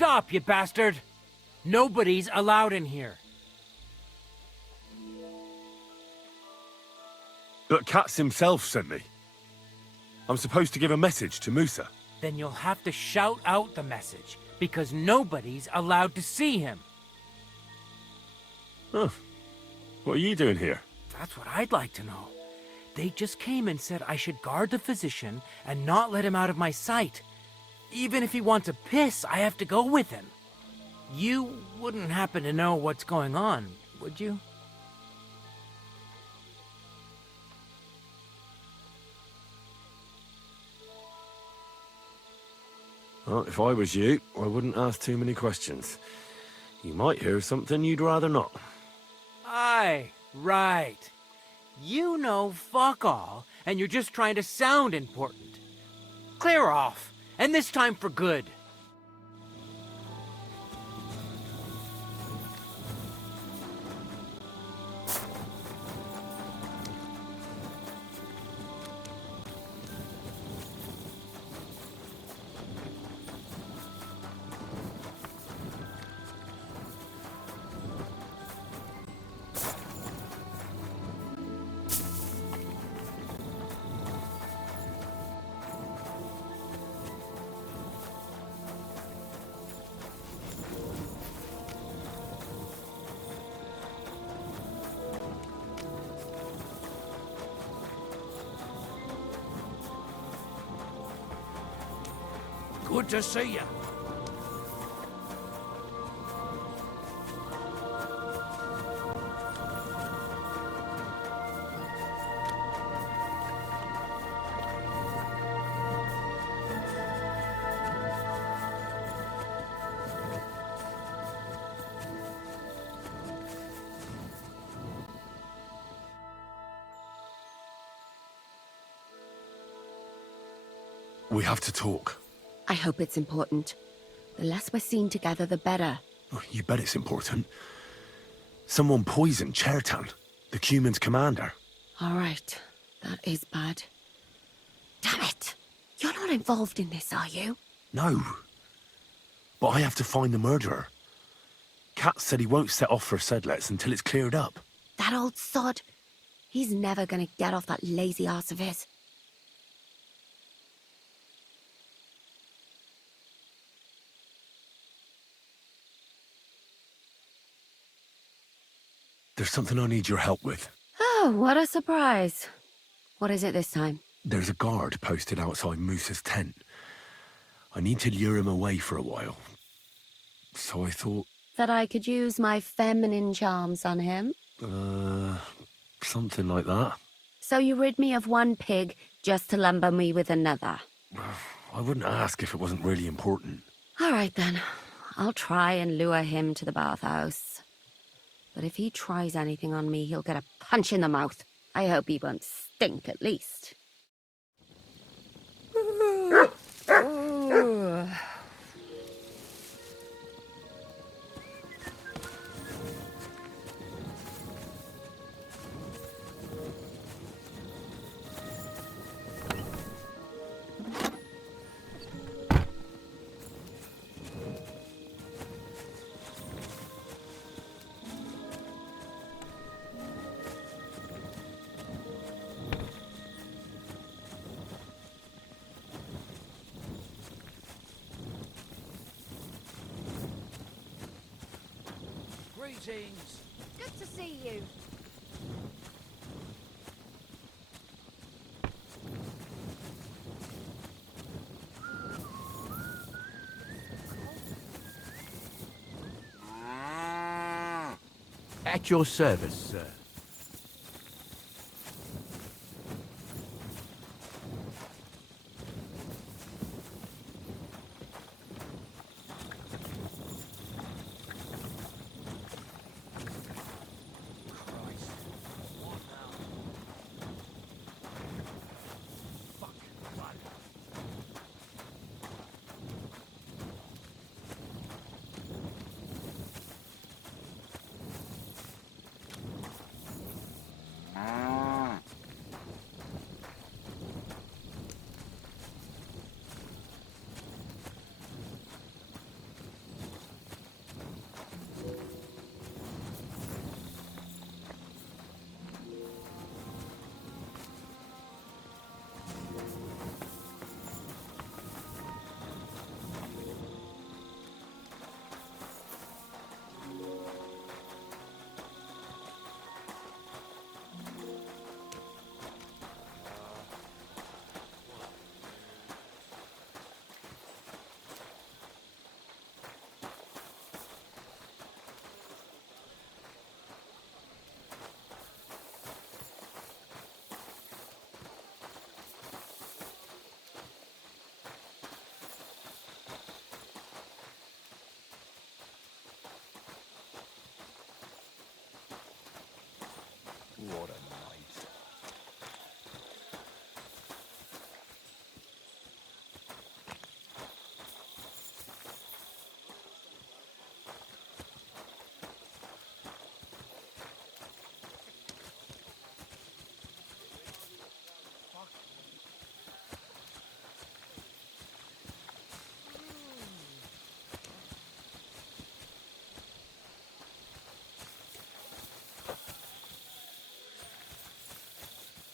Stop, you bastard! Nobody's allowed in here. But Katz himself sent me. I'm supposed to give a message to Musa. Then you'll have to shout out the message, because nobody's allowed to see him. Huh. What are you doing here? That's what I'd like to know. They just came and said I should guard the physician and not let him out of my sight. Even if he wants a piss, I have to go with him. You wouldn't happen to know what's going on, would you? Well, if I was you, I wouldn't ask too many questions. You might hear something you'd rather not. Aye, right. You know fuck all, and you're just trying to sound important. Clear off, and this time for good. Good to see you. We have to talk. I hope it's important. The less we're seen together, the better. Oh, you bet it's important. Someone poisoned Chertan, the Cuman's commander. All right. That is bad. Damn it! You're not involved in this, are you? No. But I have to find the murderer. Katz said he won't set off for Sedlets until it's cleared up. That old sod. He's never gonna get off that lazy arse of his. There's something I need your help with. Oh, what a surprise. What is it this time? There's a guard posted outside Musa's tent. I need to lure him away for a while. So I thought... That I could use my feminine charms on him? Something like that. So you rid me of one pig just to lumber me with another? I wouldn't ask if it wasn't really important. All right then. I'll try and lure him to the bathhouse. But if he tries anything on me, he'll get a punch in the mouth. I hope he won't stink, at least. Greetings. Good to see you. At your service, sir.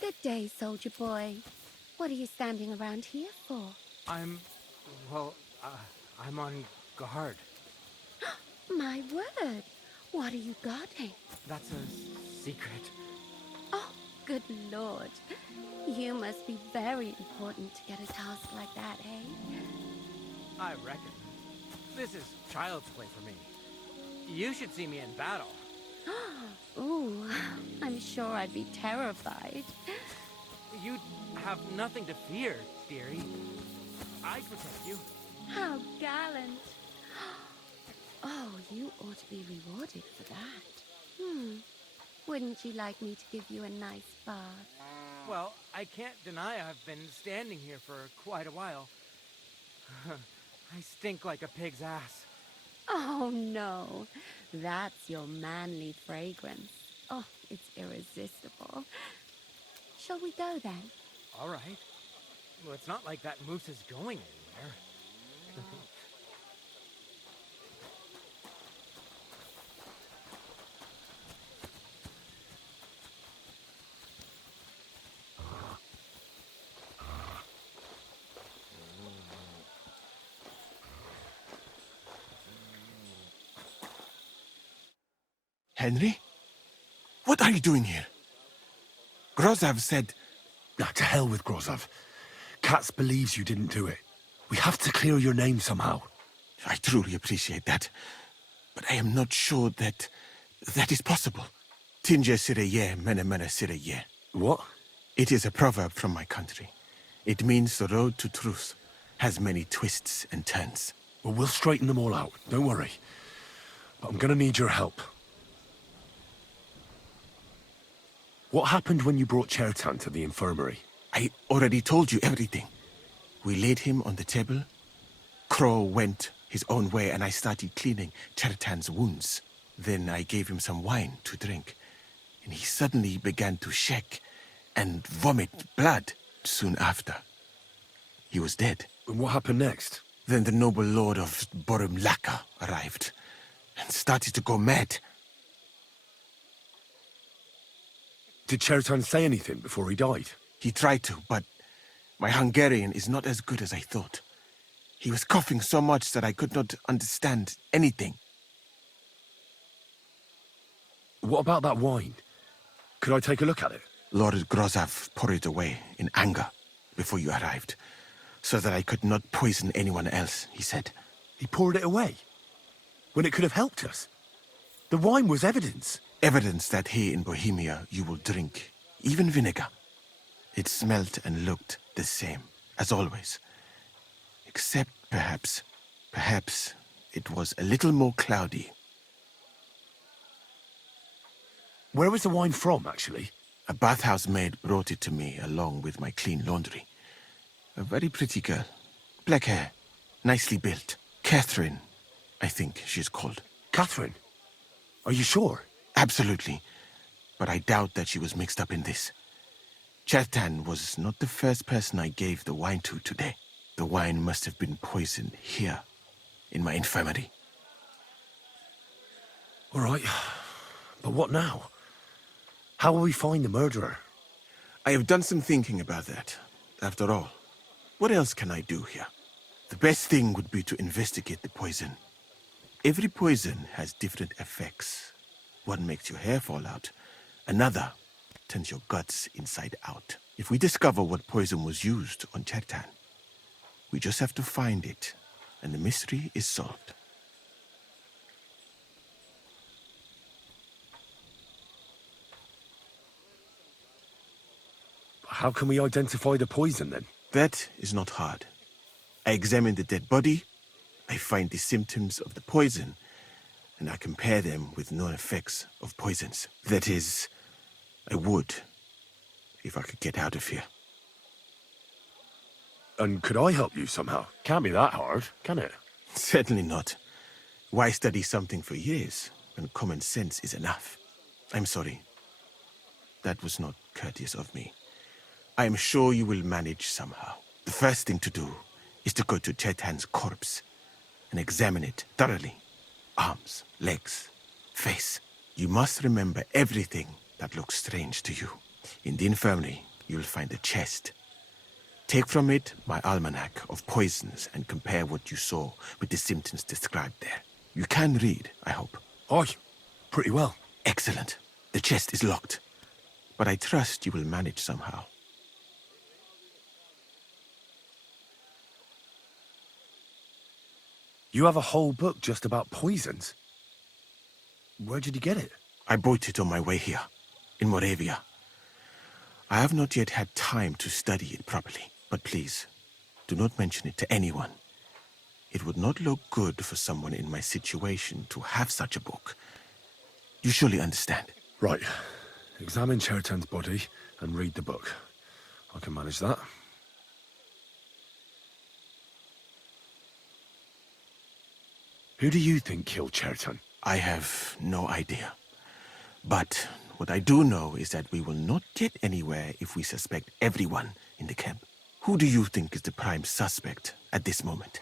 Good day, soldier boy. What are you standing around here for? Well, I'm on guard. My word! What are you guarding? That's a secret. Oh, good lord. You must be very important to get a task like that, eh? I reckon. This is child's play for me. You should see me in battle. Ooh, I'm sure I'd be terrified. You'd have nothing to fear, dearie. I'd protect you. How gallant. Oh, you ought to be rewarded for that. Wouldn't you like me to give you a nice bath? Well, I can't deny I've been standing here for quite a while. I stink like a pig's ass. Oh, no. That's your manly fragrance. Oh, it's irresistible. Shall we go then? All right. Well, it's not like that moose is going anywhere. Henry? What are you doing here? Grozav said... Nah, to hell with Grozov. Katz believes you didn't do it. We have to clear your name somehow. I truly appreciate that. But I am not sure that is possible. Tinja sireye, mene mene sireye. What? It is a proverb from my country. It means the road to truth has many twists and turns. Well, we'll straighten them all out. Don't worry. But I'm gonna need your help. What happened when you brought Chertan to the infirmary? I already told you everything. We laid him on the table. Crow went his own way and I started cleaning Chertan's wounds. Then I gave him some wine to drink. And he suddenly began to shake and vomit blood soon after. He was dead. And what happened next? Then the noble lord of Borumlaka arrived and started to go mad. Did Chertan say anything before he died? He tried to, but my Hungarian is not as good as I thought. He was coughing so much that I could not understand anything. What about that wine? Could I take a look at it? Lord Grozav poured it away in anger before you arrived, so that I could not poison anyone else, he said. He poured it away? When it could have helped us? The wine was evidence. Evidence that here in Bohemia you will drink, even vinegar. It smelt and looked the same, as always. Except perhaps it was a little more cloudy. Where was the wine from, actually? A bathhouse maid brought it to me along with my clean laundry. A very pretty girl. Black hair, nicely built. Catherine, I think she's called. Catherine? Are you sure? Absolutely. But I doubt that she was mixed up in this. Chertan was not the first person I gave the wine to today. The wine must have been poisoned here, in my infirmary. All right. But what now? How will we find the murderer? I have done some thinking about that. After all, what else can I do here? The best thing would be to investigate the poison. Every poison has different effects. One makes your hair fall out. Another turns your guts inside out. If we discover what poison was used on Chertan, we just have to find it, and the mystery is solved. How can we identify the poison, then? That is not hard. I examine the dead body, I find the symptoms of the poison, and I compare them with known effects of poisons. That is, I would, if I could get out of here. And could I help you somehow? Can't be that hard, can it? Certainly not. Why study something for years when common sense is enough? I'm sorry. That was not courteous of me. I am sure you will manage somehow. The first thing to do is to go to Chertan's corpse and examine it thoroughly. Arms, legs, face. You must remember everything that looks strange to you. In the infirmary, you'll find a chest. Take from it my almanac of poisons and compare what you saw with the symptoms described there. You can read, I hope. Aye, pretty well. Excellent. The chest is locked, but I trust you will manage somehow. You have a whole book just about poisons? Where did you get it? I bought it on my way here, in Moravia. I have not yet had time to study it properly, but please, do not mention it to anyone. It would not look good for someone in my situation to have such a book. You surely understand. Right. Examine Cherton's body and read the book. I can manage that. Who do you think killed Cherton? I have no idea. But what I do know is that we will not get anywhere if we suspect everyone in the camp. Who do you think is the prime suspect at this moment?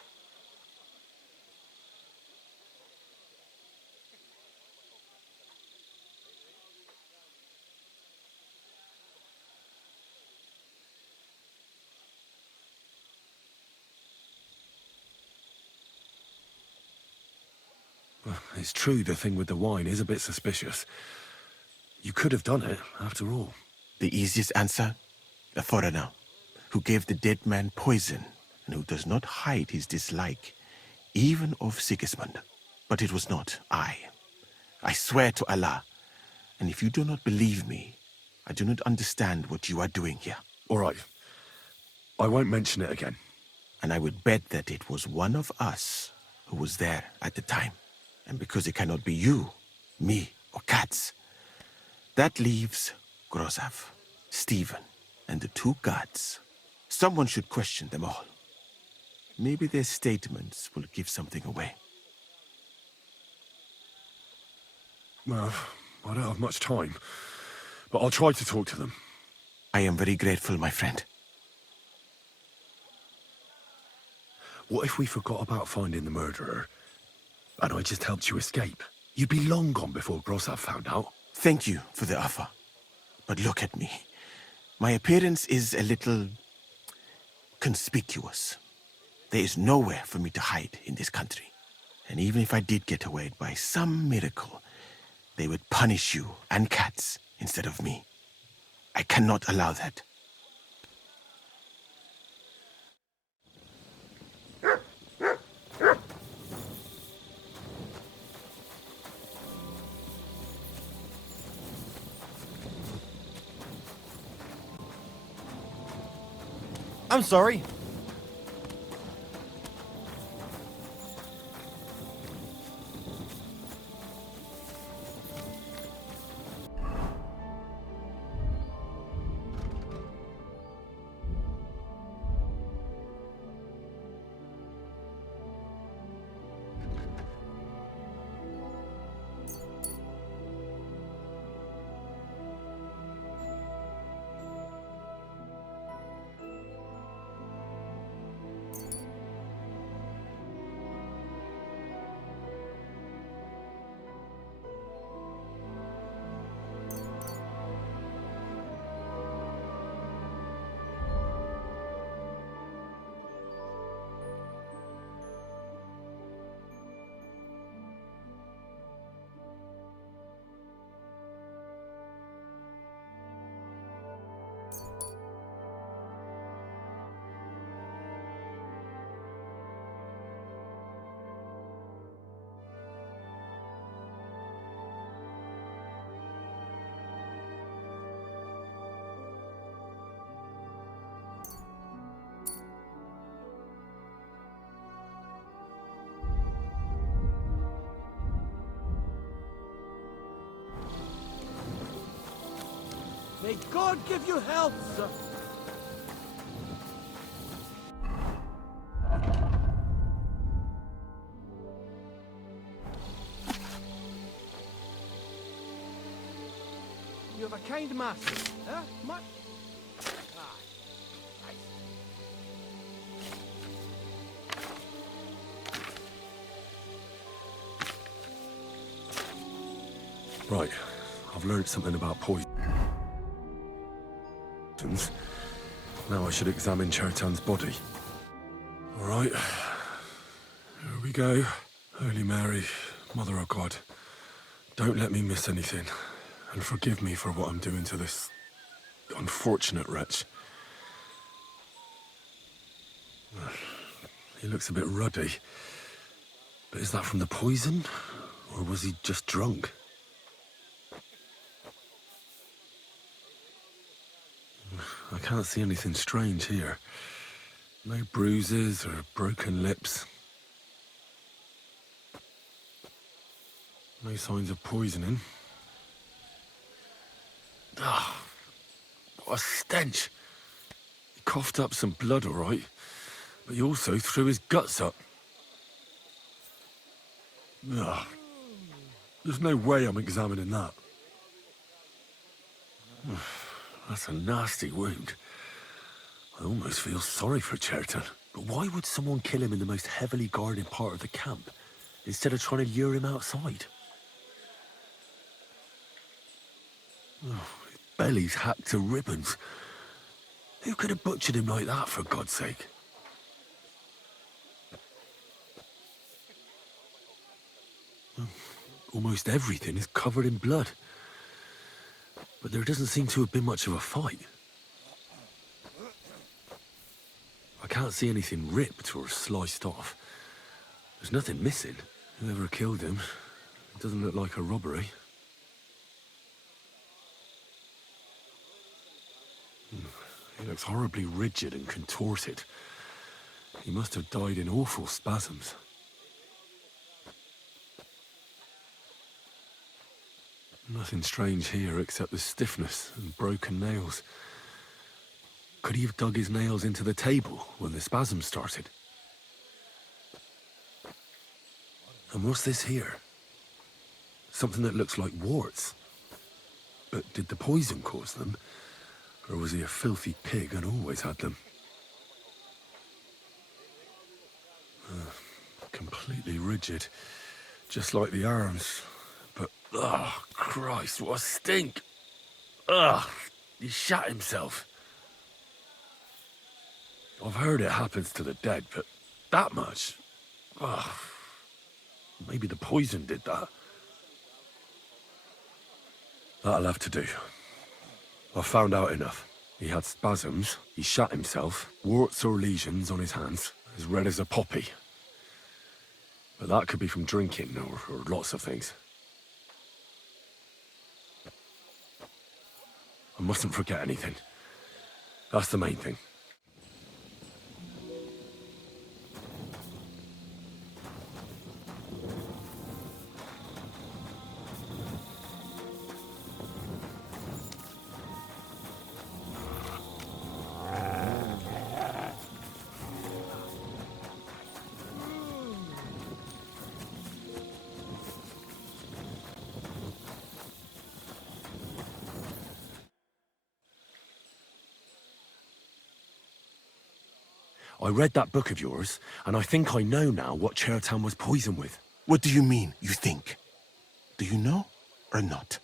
Well, it's true the thing with the wine is a bit suspicious. You could have done it, after all. The easiest answer? A foreigner who gave the dead man poison and who does not hide his dislike, even of Sigismund. But it was not I. I swear to Allah, and if you do not believe me, I do not understand what you are doing here. All right. I won't mention it again. And I would bet that it was one of us who was there at the time. And because it cannot be you, me, or Katz, that leaves Grozav, Stephen, and the two guards. Someone should question them all. Maybe their statements will give something away. Well, I don't have much time, but I'll try to talk to them. I am very grateful, my friend. What if we forgot about finding the murderer, and I just helped you escape? You'd be long gone before Grozav found out. Thank you for the offer. But look at me. My appearance is a little conspicuous. There is nowhere for me to hide in this country. And even if I did get away by some miracle, they would punish you and Katz instead of me. I cannot allow that. I'm sorry. May God give you health, sir. You have a kind master, huh? Right. I've learned something about poison. questions. Now I should examine Chertan's body. All right. Here we go. Holy Mary, Mother of God, don't let me miss anything. And forgive me for what I'm doing to this unfortunate wretch. He looks a bit ruddy. But is that from the poison? Or was he just drunk? I can't see anything strange here. No bruises or broken lips. No signs of poisoning. Ah, what a stench. He coughed up some blood, all right, but he also threw his guts up. Ugh. There's no way I'm examining that. That's a nasty wound. I almost feel sorry for Chertan. But why would someone kill him in the most heavily guarded part of the camp, instead of trying to lure him outside? Oh, his belly's hacked to ribbons. Who could have butchered him like that, for God's sake? Almost everything is covered in blood. But there doesn't seem to have been much of a fight. I can't see anything ripped or sliced off. There's nothing missing. Whoever killed him, it doesn't look like a robbery. He looks horribly rigid and contorted. He must have died in awful spasms. Nothing strange here except the stiffness and broken nails. Could he have dug his nails into the table when the spasms started? And what's this here? Something that looks like warts. But did the poison cause them? Or was he a filthy pig and always had them? Completely rigid. Just like the arms. But, oh, Christ, what a stink! Ugh, he shat himself. I've heard it happens to the dead, but that much? Ugh. Maybe the poison did that. That'll have to do. I've found out enough. He had spasms, he shat himself, warts or lesions on his hands, as red as a poppy. But that could be from drinking, or lots of things. I mustn't forget anything. That's the main thing. I read that book of yours, and I think I know now what Chertan was poisoned with. What do you mean, you think? Do you know or not?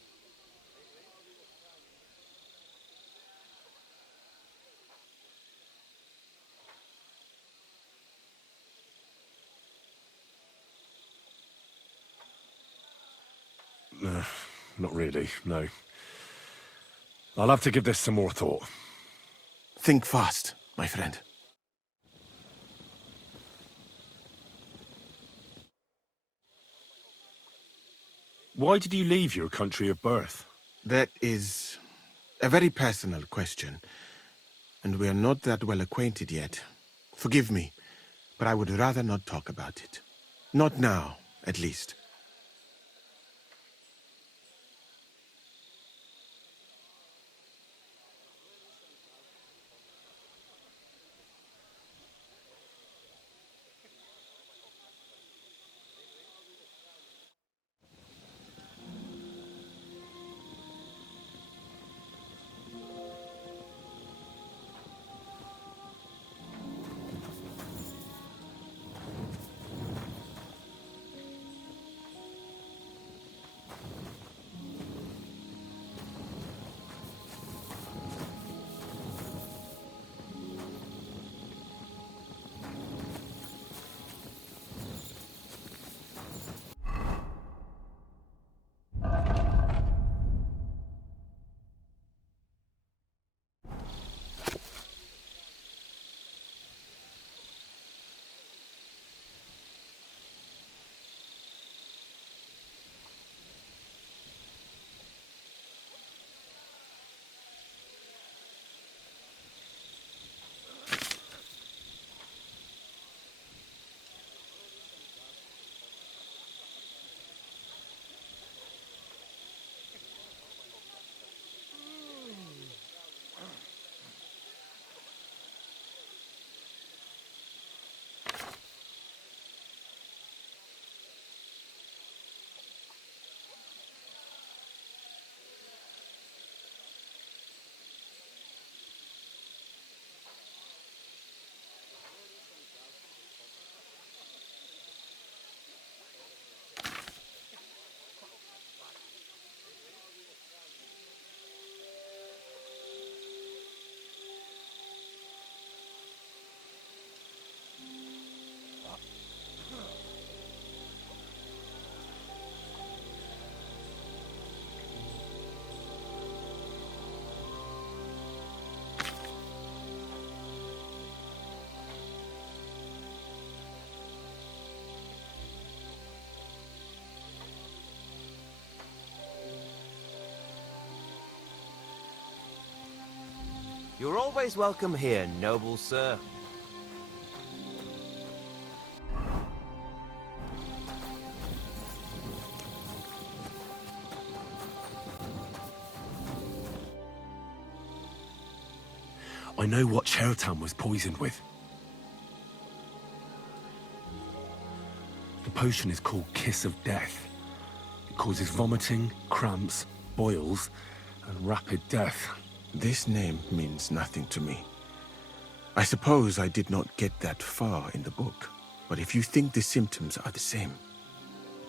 Not really, no. I'll have to give this some more thought. Think fast, my friend. Why did you leave your country of birth? That is a very personal question, and we are not that well acquainted yet. Forgive me, but I would rather not talk about it. Not now, at least. You're always welcome here, noble sir. I know what Chertan was poisoned with. The potion is called Kiss of Death. It causes vomiting, cramps, boils, and rapid death. This name means nothing to me. I suppose I did not get that far in the book, but if you think the symptoms are the same,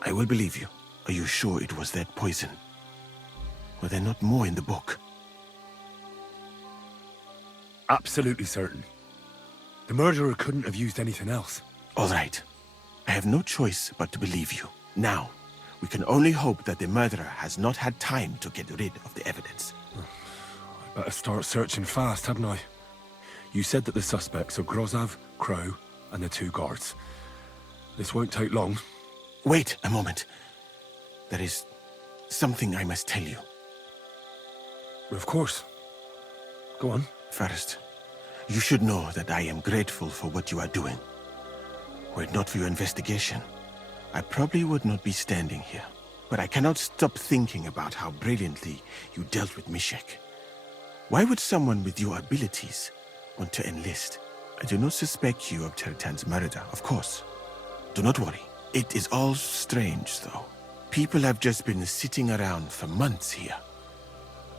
I will believe you. Are you sure it was that poison? Were there not more in the book? Absolutely certain. The murderer couldn't have used anything else. All right. I have no choice but to believe you. Now, we can only hope that the murderer has not had time to get rid of the evidence. Better start searching fast, hadn't I? You said that the suspects are Grozav, Crow, and the 2 guards. This won't take long. Wait a moment. There is something I must tell you. Of course. Go on. First, you should know that I am grateful for what you are doing. Were it not for your investigation, I probably would not be standing here. But I cannot stop thinking about how brilliantly you dealt with Mishek. Why would someone with your abilities want to enlist? I do not suspect you of Chertan's murder, of course. Do not worry. It is all strange, though. People have just been sitting around for months here.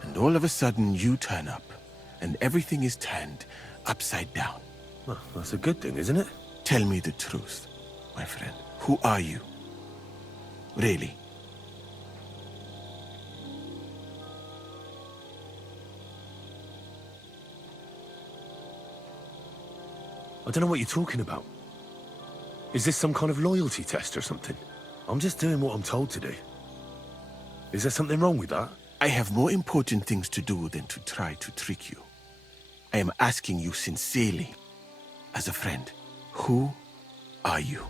And all of a sudden you turn up, and everything is turned upside down. Well, that's a good thing, isn't it? Tell me the truth, my friend. Who are you? Really? I don't know what you're talking about. Is this some kind of loyalty test or something? I'm just doing what I'm told to do. Is there something wrong with that? I have more important things to do than to try to trick you. I am asking you sincerely, as a friend, who are you?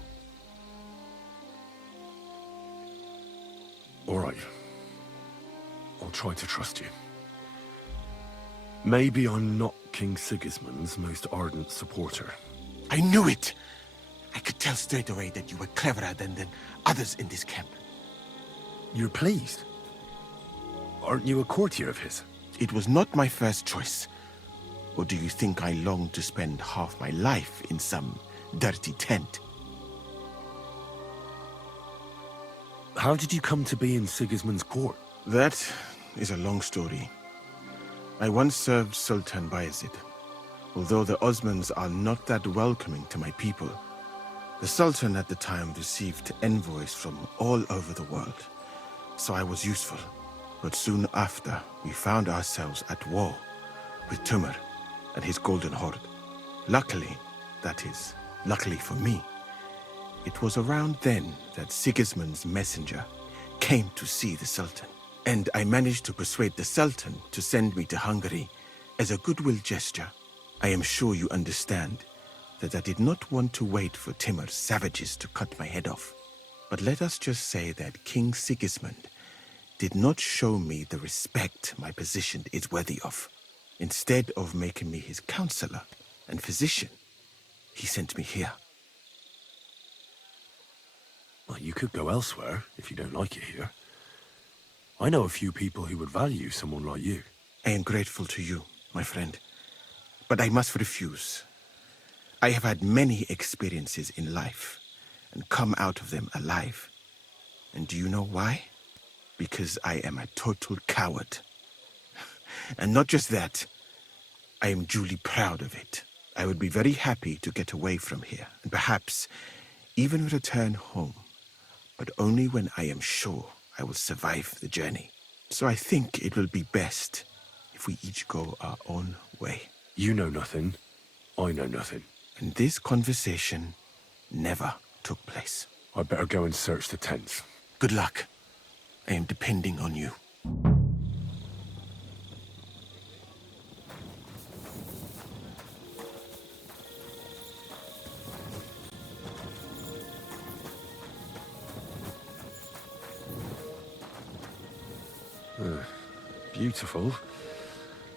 All right. I'll try to trust you. Maybe I'm not King Sigismund's most ardent supporter. I knew it! I could tell straight away that you were cleverer than others in this camp. You're pleased? Aren't you a courtier of his? It was not my first choice. Or do you think I long to spend half my life in some dirty tent? How did you come to be in Sigismund's court? That is a long story. I once served Sultan Bayezid. Although the Osmans are not that welcoming to my people, the Sultan at the time received envoys from all over the world, so I was useful. But soon after, we found ourselves at war with Timur and his Golden Horde. Luckily, that is, luckily for me, it was around then that Sigismund's messenger came to see the Sultan. And I managed to persuade the Sultan to send me to Hungary as a goodwill gesture. I am sure you understand that I did not want to wait for Timur's savages to cut my head off. But let us just say that King Sigismund did not show me the respect my position is worthy of. Instead of making me his counselor and physician, he sent me here. Well, you could go elsewhere if you don't like it here. I know a few people who would value someone like you. I am grateful to you, my friend. But I must refuse. I have had many experiences in life and come out of them alive. And do you know why? Because I am a total coward. And not just that, I am duly proud of it. I would be very happy to get away from here and perhaps even return home, but only when I am sure I will survive the journey. So I think it will be best if we each go our own way. You know nothing. I know nothing. And this conversation never took place. I'd better go and search the tents. Good luck. I am depending on you. Beautiful,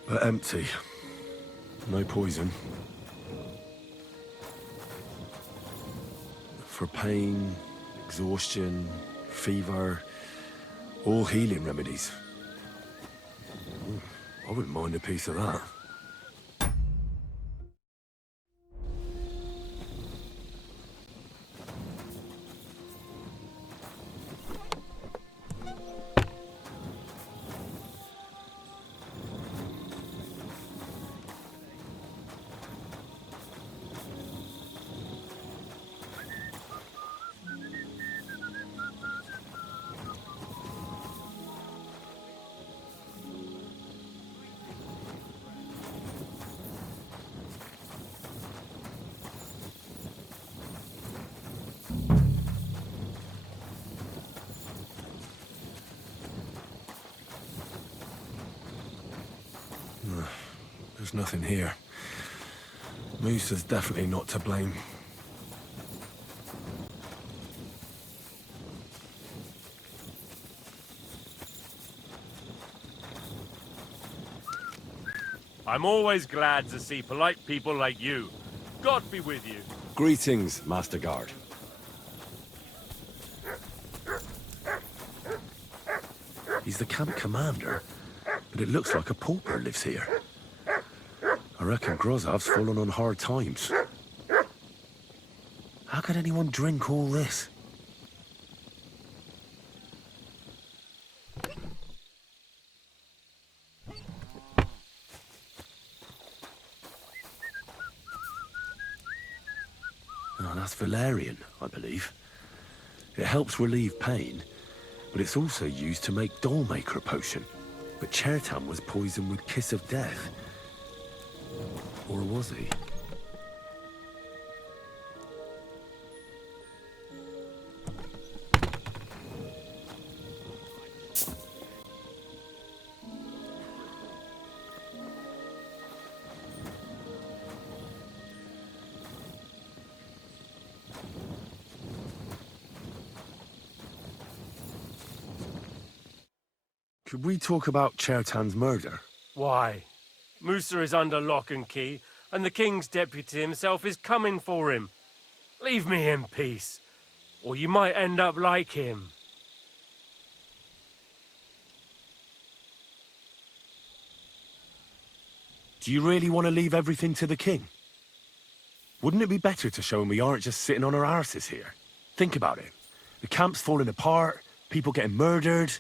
but empty. No poison. For pain, exhaustion, fever, all healing remedies. I wouldn't mind a piece of that. There's nothing here. Musa's definitely not to blame. I'm always glad to see polite people like you. God be with you. Greetings, Master Guard. He's the camp commander, but it looks like a pauper lives here. I reckon Grozov's fallen on hard times. How could anyone drink all this? Oh, that's valerian, I believe. It helps relieve pain, but it's also used to make Dollmaker potion. But Chertan was poisoned with Kiss of Death. Or was he? Could we talk about Chertan's murder? Why? Musa is under lock and key, and the king's deputy himself is coming for him. Leave me in peace, or you might end up like him. Do you really want to leave everything to the king? Wouldn't it be better to show him we aren't just sitting on our arses here? Think about it. The camp's falling apart, people getting murdered.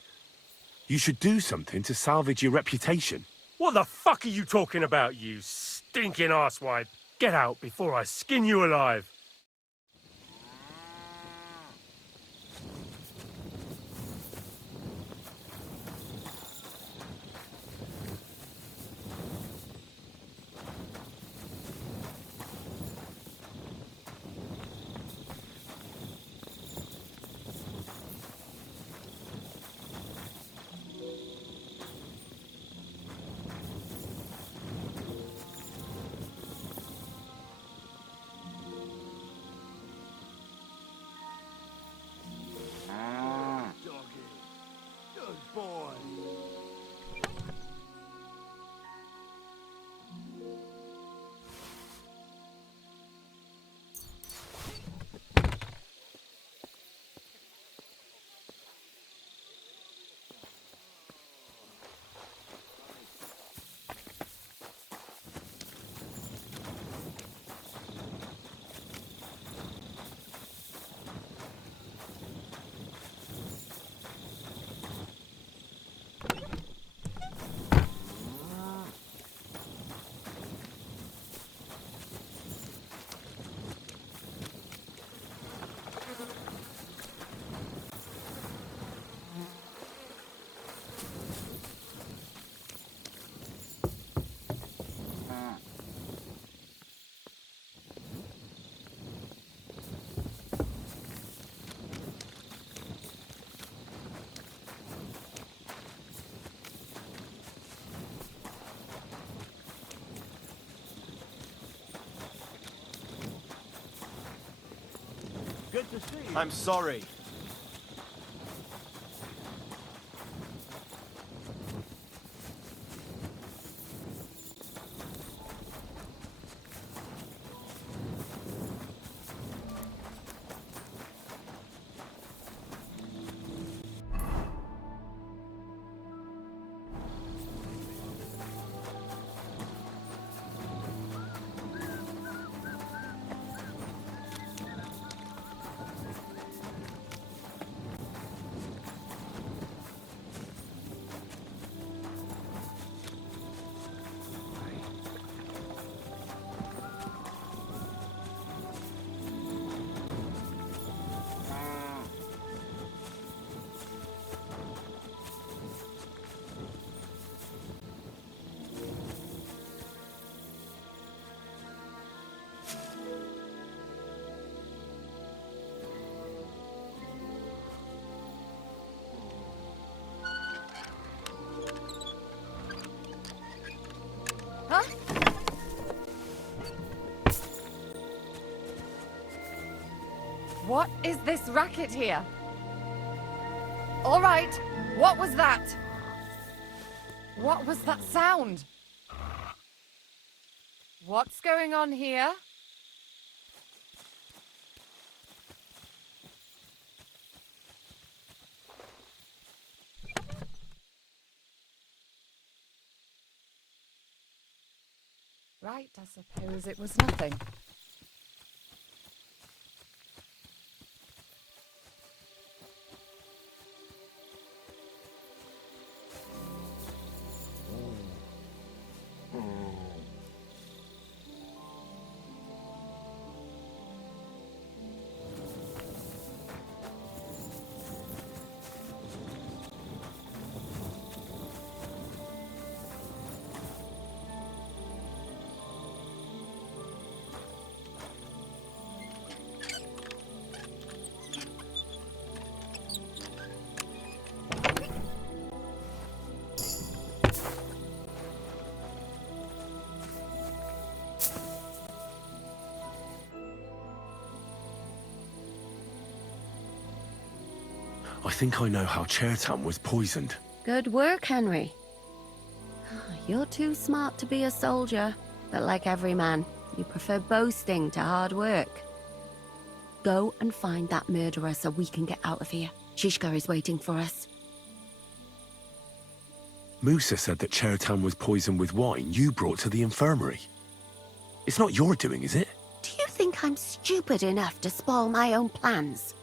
You should do something to salvage your reputation. What the fuck are you talking about, you stinking arsewipe? Get out before I skin you alive. Good to see you. I'm sorry. Huh? What is this racket here? All right, what was that? What was that sound? What's going on here? Right, I suppose it was nothing. I think I know how Chertown was poisoned. Good work, Henry. You're too smart to be a soldier, but like every man, you prefer boasting to hard work. Go and find that murderer so we can get out of here. Shishka is waiting for us. Musa said that Chertown was poisoned with wine you brought to the infirmary. It's not your doing, is it? Do you think I'm stupid enough to spoil my own plans?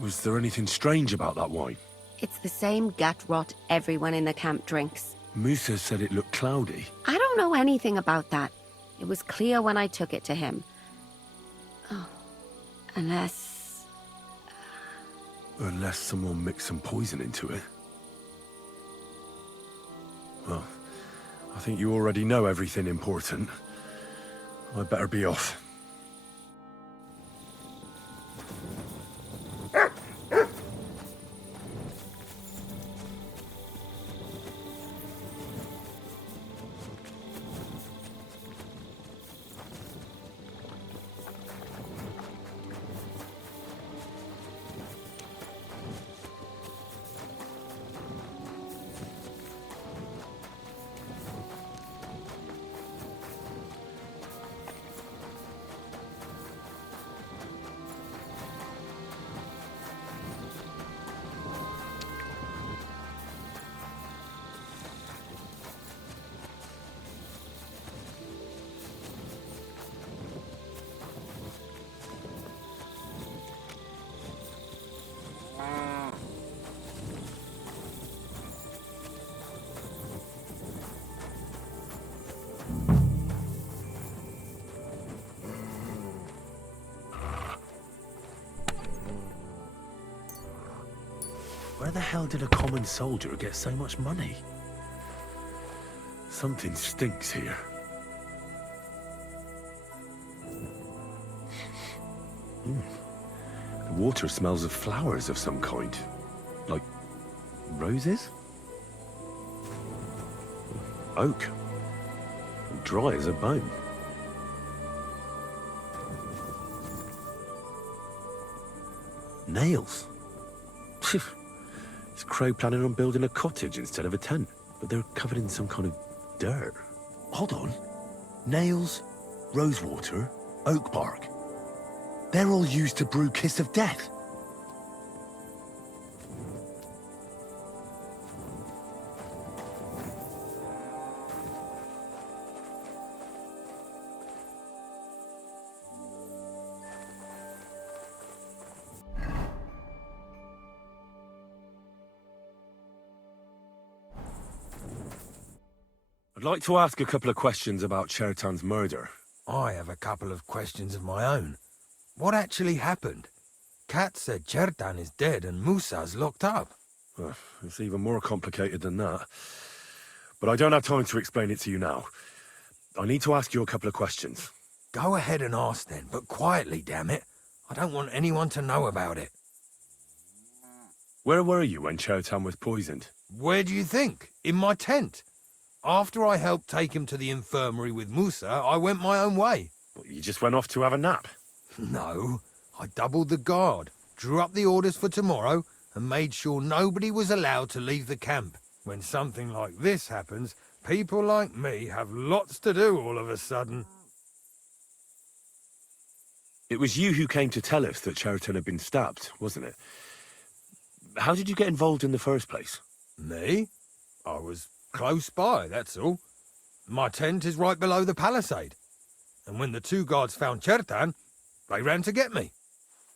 Was there anything strange about that wine? It's the same gut rot everyone in the camp drinks. Musa said it looked cloudy. I don't know anything about that. It was clear when I took it to him. Oh, unless... Unless someone mixed some poison into it. Well, I think you already know everything important. I'd better be off. Where the hell did a common soldier get so much money? Something stinks here. The water smells of flowers of some kind. Like roses? Oak. Dry as a bone. Nails? Is Crow planning on building a cottage instead of a tent? But they're covered in some kind of dirt. Hold on. Nails, rosewater, oak bark. They're all used to brew Kiss of Death. I'd like to ask a couple of questions about Chertan's murder. I have a couple of questions of my own. What actually happened? Kat said Chertan is dead and Musa's locked up. It's even more complicated than that. But I don't have time to explain it to you now. I need to ask you a couple of questions. Go ahead and ask then, but quietly, damn it. I don't want anyone to know about it. Where were you when Chertan was poisoned? Where do you think? In my tent. After I helped take him to the infirmary with Musa, I went my own way. Well, you just went off to have a nap? No, I doubled the guard, drew up the orders for tomorrow, and made sure nobody was allowed to leave the camp. When something like this happens, people like me have lots to do all of a sudden. It was you who came to tell us that Chertan had been stabbed, wasn't it? How did you get involved in the first place? Me? I was close by, that's all. My tent is right below the palisade. And when the two guards found Chertan, they ran to get me.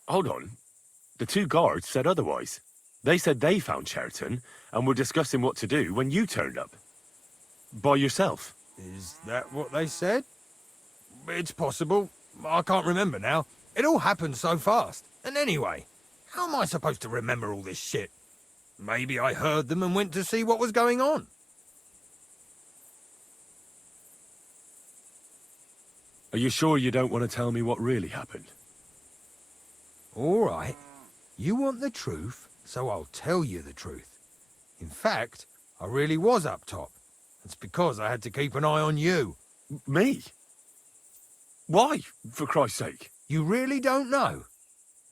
Hold on. The two guards said otherwise. They said they found Chertan and were discussing what to do when you turned up. By yourself. Is that what they said? It's possible. I can't remember now. It all happened so fast. And anyway, how am I supposed to remember all this shit? Maybe I heard them and went to see what was going on. Are you sure you don't want to tell me what really happened? All right. You want the truth, so I'll tell you the truth. In fact, I really was up top. It's because I had to keep an eye on you. Me? Why, for Christ's sake? You really don't know?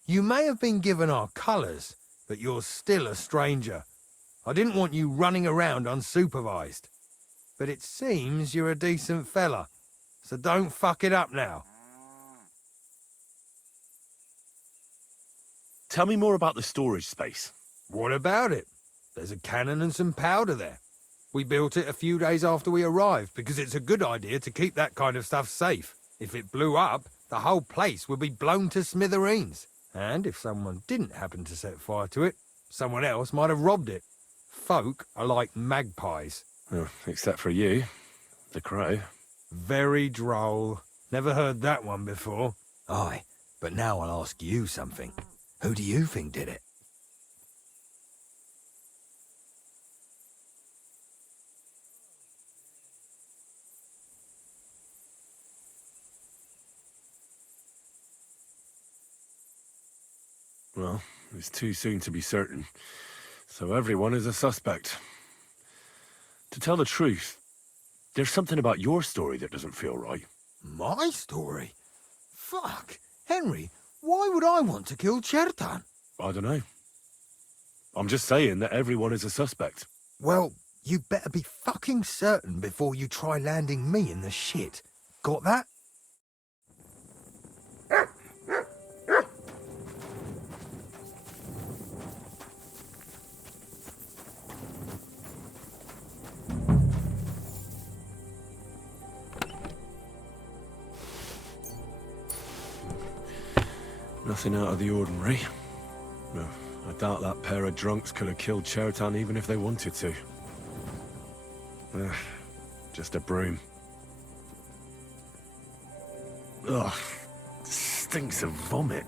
You may have been given our colours, but you're still a stranger. I didn't want you running around unsupervised. But it seems you're a decent fella, so don't fuck it up now. Tell me more about the storage space. What about it? There's a cannon and some powder there. We built it a few days after we arrived because it's a good idea to keep that kind of stuff safe. If it blew up, the whole place would be blown to smithereens. And if someone didn't happen to set fire to it, someone else might have robbed it. Folk are like magpies. Oh, except for you, the crow. Very droll. Never heard that one before. Aye, but now I'll ask you something. Who do you think did it? Well, it's too soon to be certain. So everyone is a suspect. To tell the truth, there's something about your story that doesn't feel right. My story? Fuck. Henry, why would I want to kill Chertan? I don't know. I'm just saying that everyone is a suspect. Well, you better be fucking certain before you try landing me in the shit. Got that? Nothing out of the ordinary. No, I doubt that pair of drunks could have killed Chertan even if they wanted to. Just a broom. Ugh, stinks of vomit.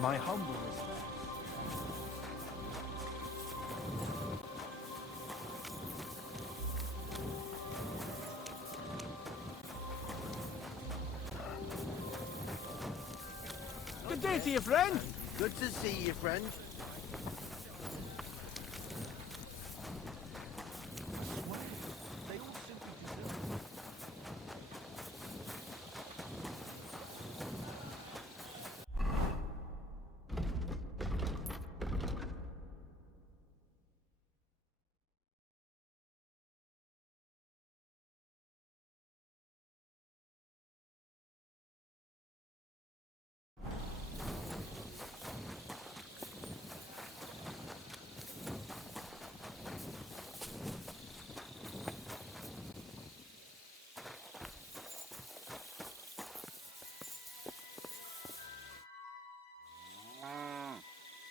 My humble respect. Good day to you, friend. Good to see you, friend.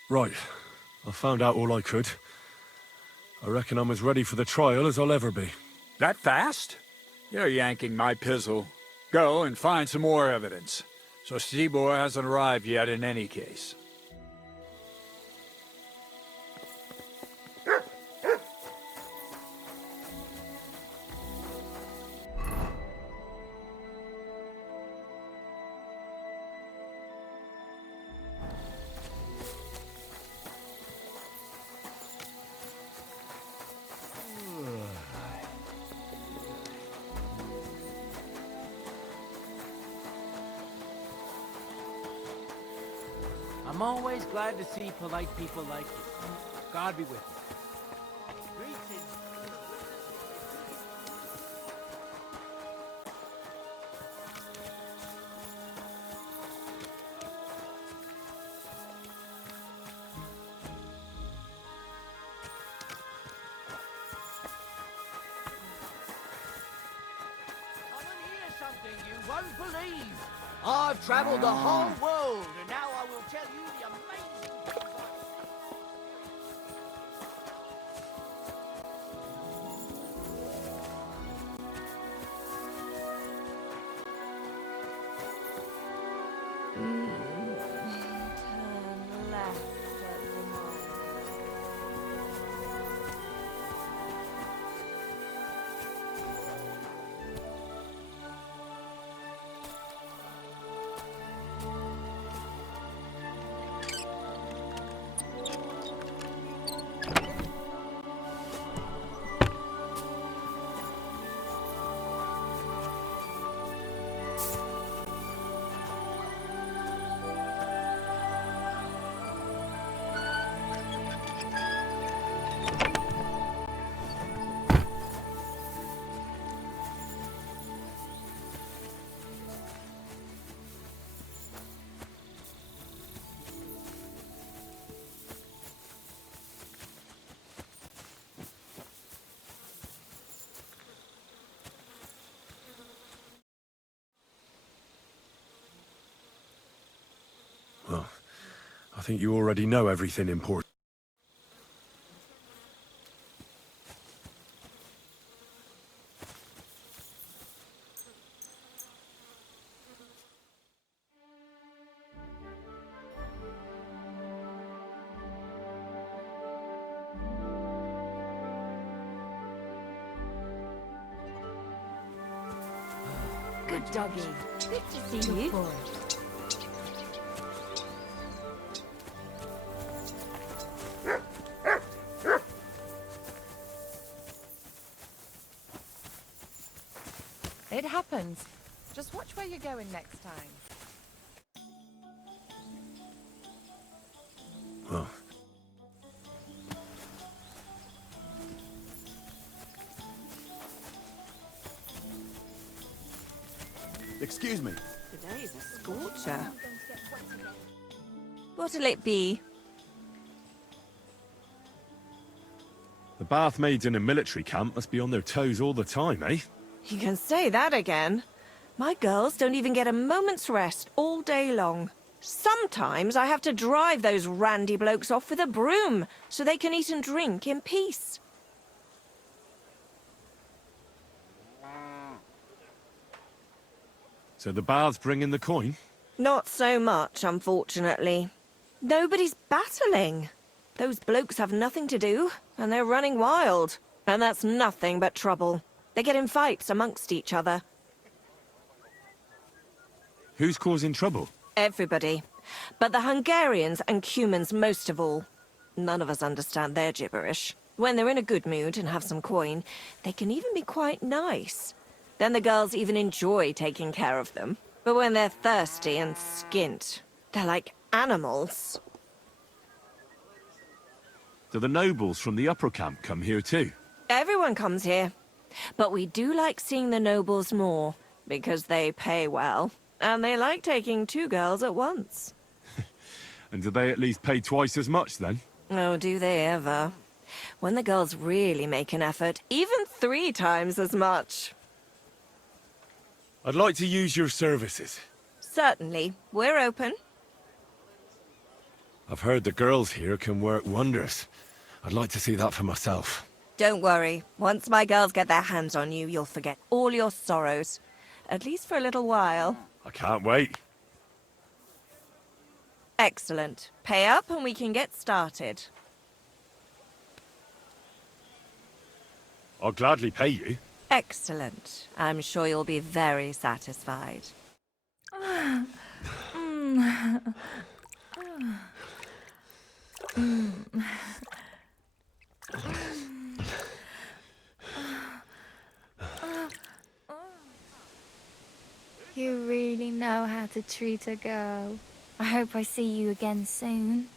Right. I found out all I could. I reckon I'm as ready for the trial as I'll ever be. That fast? You're yanking my pizzle. Go and find some more evidence. So Stibor hasn't arrived yet in any case. I'm always glad to see polite people like you. God be with you. Come and hear something you won't believe. I've traveled the whole world, and now I will tell you the amazing things Turn left at the mark. Well, I think you already know everything important. Good doggy. Good to see you. It happens. Just watch where you're going next time. Well, Excuse me. Today's a scorcher. What'll it be? the bath maids in a military camp must be on their toes all the time, eh? You can say that again. My girls don't even get a moment's rest all day long. Sometimes I have to drive those randy blokes off with a broom so they can eat and drink in peace. So the baths bring in the coin? Not so much, unfortunately. Nobody's battling. Those blokes have nothing to do, and they're running wild. And that's nothing but trouble. They get in fights amongst each other. Who's causing trouble? Everybody. But the Hungarians and Cumans most of all. None of us understand their gibberish. When they're in a good mood and have some coin, they can even be quite nice. Then the girls even enjoy taking care of them. But when they're thirsty and skint, they're like animals. Do the nobles from the upper camp come here too? Everyone comes here. But we do like seeing the nobles more, because they pay well. And they like taking 2 girls at once. And do they at least pay twice as much then? Oh, do they ever? When the girls really make an effort, even 3 times as much. I'd like to use your services. Certainly. We're open. I've heard the girls here can work wonders. I'd like to see that for myself. Don't worry. Once my girls get their hands on you, you'll forget all your sorrows. At least for a little while. I can't wait. Excellent. Pay up and we can get started. I'll gladly pay you. Excellent. I'm sure you'll be very satisfied. You really know how to treat a girl. I hope I see you again soon.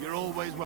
You're always welcome.